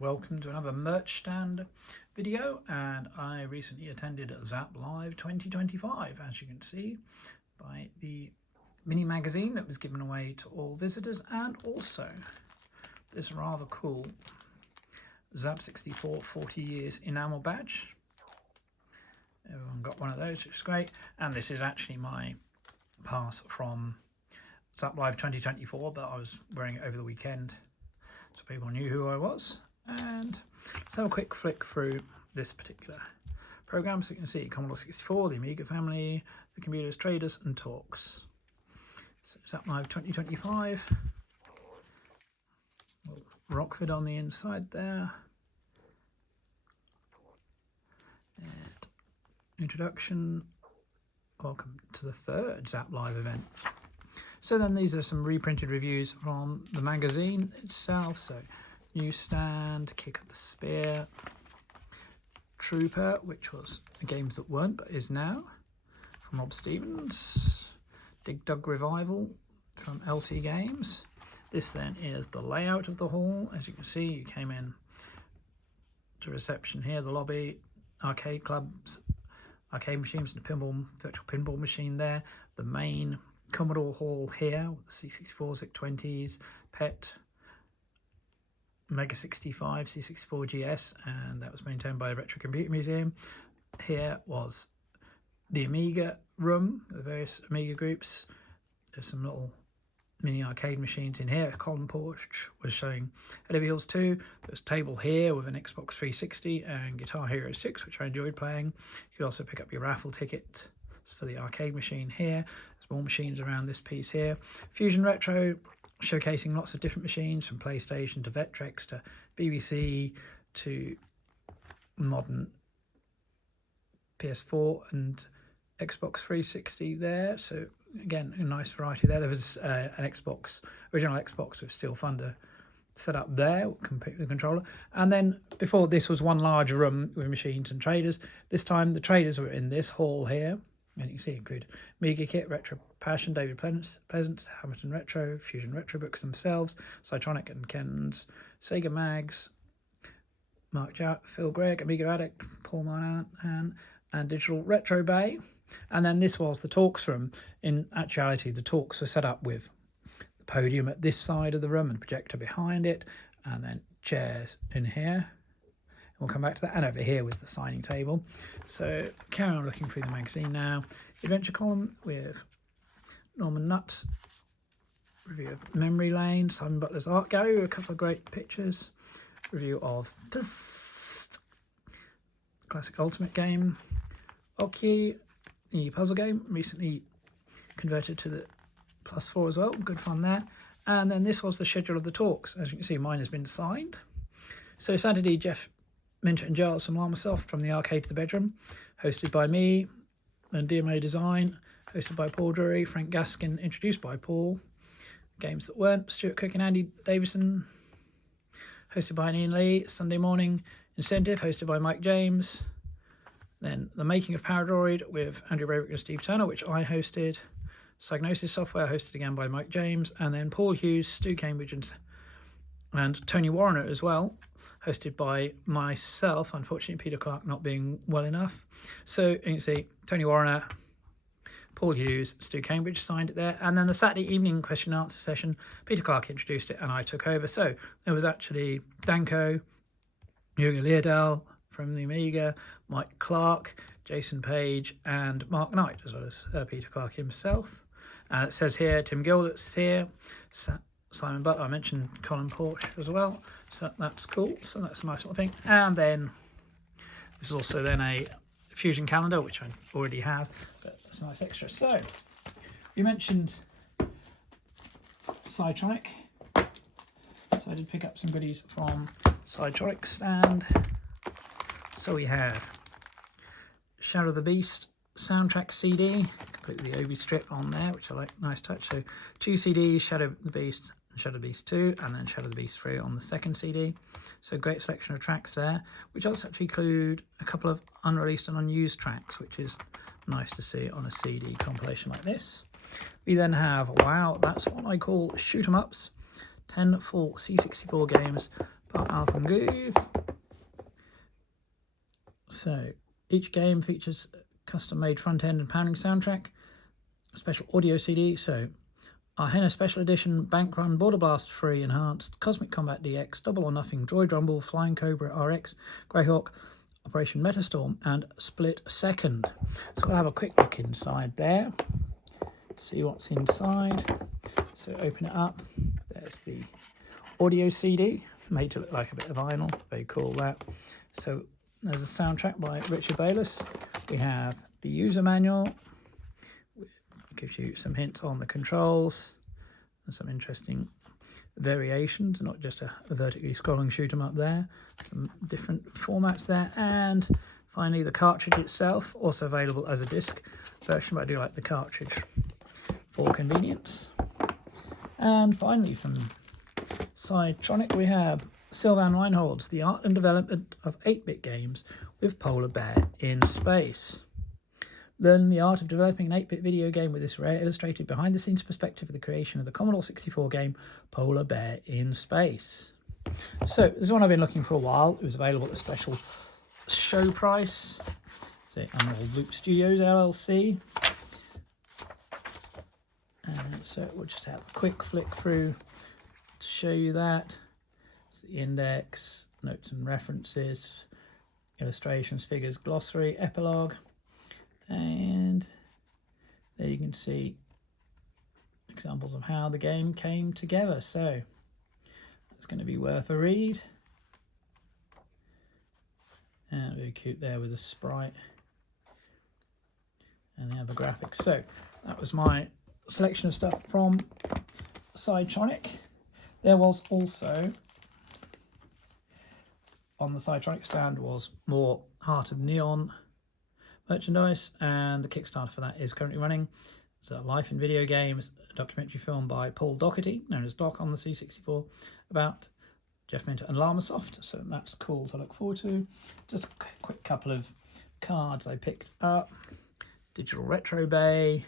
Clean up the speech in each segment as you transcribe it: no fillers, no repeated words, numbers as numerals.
Welcome to another merch stand video, and I recently attended ZZAP Live 2025, as you can see by the mini magazine that was given away to all visitors, and also this rather cool ZZAP 64 40 years enamel badge. Everyone got one of those, which is great. And this is actually my pass from ZZAP Live 2024, but I was wearing it over the weekend so people knew who I was. And let's have a quick flick through this particular program. So you can see Commodore 64, the Amiga family, the computers, traders and talks. So ZZAP Live 2025. Rockford on the inside there. And introduction. Welcome to the third ZZAP Live event. So then these are some reprinted reviews from the magazine itself. So Newsstand, Kick of the Spear, Trooper, which was games that weren't but is now, from Rob Stevens, Dig Dug Revival from LC Games. This then is the layout of the hall. As you can see, you came in to reception here, the lobby, arcade clubs, arcade machines, and a virtual pinball machine there. The main Commodore hall here, with the C64, ZIC-20s, PET, Mega 65, C64 GS, and that was maintained by the Retro Computer Museum. Here was the Amiga room, the various Amiga groups. There's some little mini arcade machines in here. A column porch was showing Head Over Heels 2. There's a table here with an Xbox 360 and Guitar Hero 6, which I enjoyed playing. You could also pick up your raffle ticket for the arcade machine here. There's more machines around this piece here. Fusion Retro, showcasing lots of different machines, from PlayStation to Vectrex to BBC to modern PS4 and Xbox 360 there. So again, a nice variety there. There was an original Xbox with Steel Thunder set up there, with the controller. And then before this was one large room with machines and traders. This time the traders were in this hall here. And you can see include Amiga Kit, Retro Passion, David Pleasance, Hamilton Retro, Fusion Retro books themselves, Psytronik and Ken's Sega Mags, Mark Jowett, Phil Gregg, Amiga Addict, Paul Monahan, and Digital Retro Bay. And then this was the talks room. In actuality, the talks were set up with the podium at this side of the room and a projector behind it, and then chairs in here. We'll come back to that. And over here was the signing table. So carry on looking through the magazine now. Adventure column with Norman Nutt's review of Memory Lane, Simon Butler's art gallery with a couple of great pictures. Review of Psst, classic ultimate game. Oki, the puzzle game, recently converted to the +4 as well. Good fun there. And then this was the schedule of the talks. As you can see, mine has been signed. So Saturday, Jeff Minter and Giles and myself, from the arcade to the bedroom, hosted by me, and DMA Design, hosted by Paul Drury, Frank Gaskin, introduced by Paul. Games that weren't, Stuart Cook and Andy Davison, hosted by Ian Lee. Sunday Morning Incentive, hosted by Mike James. Then The Making of Paradroid with Andrew Raywick and Steve Turner, which I hosted. Psygnosis Software, hosted again by Mike James. And then Paul Hughes, Stu Cambridge and Tony Warner as well, hosted by myself. Unfortunately, Peter Clark not being well enough. So you can see Tony Warner, Paul Hughes, Stu Cambridge signed it there. And then the Saturday evening question and answer session, Peter Clark introduced it and I took over. So there was actually Danko, Jürgen Leerdal from the Amiga, Mike Clark, Jason Page and Mark Knight, as well as Peter Clark himself. It says here Tim Gilbert's here, Simon Butler, I mentioned Colin Porch as well, so that's cool. So that's a nice little thing. And then there's also then a Fusion calendar, which I already have, but that's a nice extra. So you mentioned Psytronik, so I did pick up some goodies from Psytronik stand. So we have Shadow of the Beast soundtrack CD, complete with the Obi strip on there, which I like, nice touch. So 2 CDs, Shadow of the Beast, Shadow of the Beast 2, and then Shadow of the Beast 3 on the second CD. So great selection of tracks there, which also actually include a couple of unreleased and unused tracks, which is nice to see on a CD compilation like this. We then have, wow, that's what I call shoot 'em ups, 10 full C64 games by Alf and Goof. So each game features a custom-made front-end and pounding soundtrack, a special audio CD. So Arhena Special Edition, Bank Run, Border Blast Free Enhanced, Cosmic Combat DX, Double or Nothing, Droid Rumble, Flying Cobra RX, Greyhawk, Operation Metastorm, and Split Second. So we'll have a quick look inside there, see what's inside. So open it up. There's the audio CD, made to look like a bit of vinyl. Very cool, that. So there's a soundtrack by Richard Bayless. We have the user manual, gives you some hints on the controls and some interesting variations, not just a vertically scrolling shoot 'em up there, some different formats there. And finally the cartridge itself, also available as a disc version, but I do like the cartridge for convenience. And finally from Psytronik we have Sylvan Reinhold's The Art and Development of 8-Bit Games with Polar Bear in Space. Learn the art of developing an 8-bit video game with this rare illustrated behind-the-scenes perspective of the creation of the Commodore 64 game Polar Bear in Space. So this is one I've been looking for a while. It was available at a special show price. So Emerald Loop Studios LLC. And so we'll just have a quick flick through to show you that. It's the index, notes and references, illustrations, figures, glossary, epilogue. And there you can see examples of how the game came together. So that's going to be worth a read. And very cute there with the sprite and the other graphics. So that was my selection of stuff from Psytronik. There was also on the Psytronik stand was more Heart of Neon merchandise, and the Kickstarter for that is currently running. It's a Life in Video Games, a documentary film by Paul Doherty, known as Doc on the C64, about Jeff Minter and Llamasoft, so that's cool to look forward to. Just a quick couple of cards I picked up. Digital Retro Bay,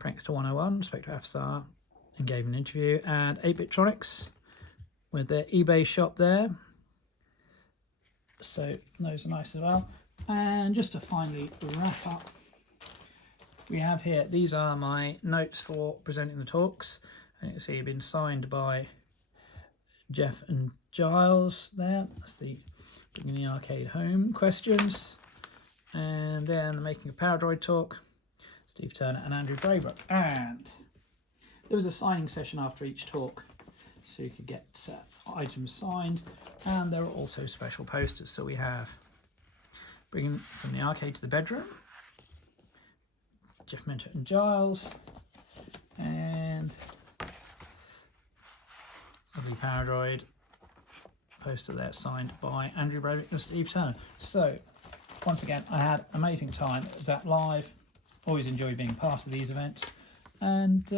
Prankster 101, Spectre Afsar, and gave an interview, and 8-Bitronics with their eBay shop there. So those are nice as well. And just to finally wrap up, we have here, these are my notes for presenting the talks. And you can see they've been signed by Jeff and Giles there. That's the Bringing the Arcade Home questions. And then the Making a Paradroid talk, Steve Turner and Andrew Braybrook. And there was a signing session after each talk, so you could get items signed. And there are also special posters. So we have Bringing from the Arcade to the Bedroom, Jeff Minter and Giles, and lovely Paradroid poster there signed by Andrew Braybrook and Steve Turner. So once again, I had an amazing time at ZZAP Live. Always enjoy being part of these events, and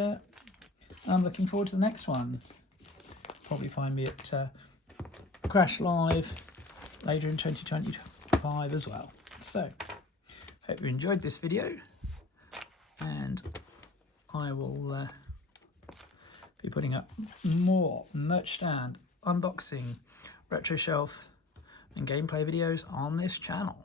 I'm looking forward to the next one. Probably find me at Crash Live later in 2025 as well. So hope you enjoyed this video, and I will be putting up more merch stand, unboxing, retro shelf and gameplay videos on this channel.